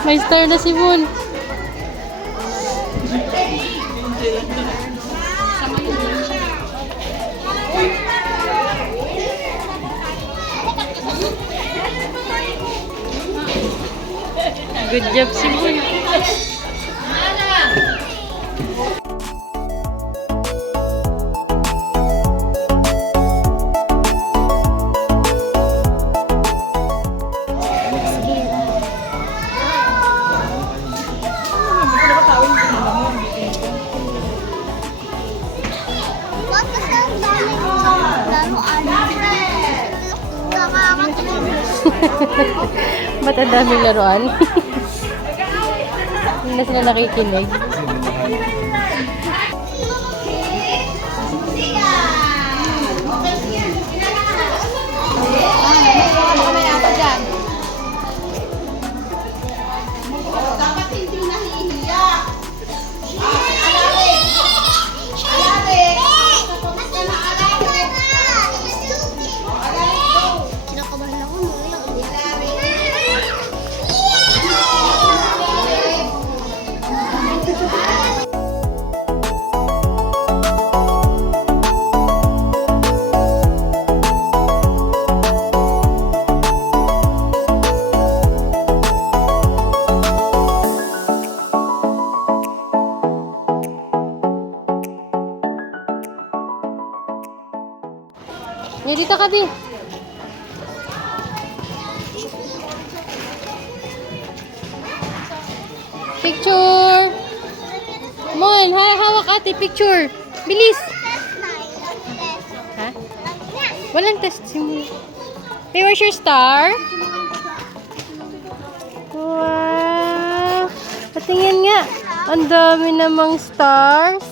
May star na si Moon. Good job si Moon. Ba't ang daming laruan? Hindi na sila nakikinig. Dapat hindi nahihiya. Kinakabahan ako. Dito ka, Di. Picture! Mon, hawak ate, picture! Bilis! Ha? Walang test si Mon. Hey, where's your star? Wow! Patingin nga. Ang dami namang stars.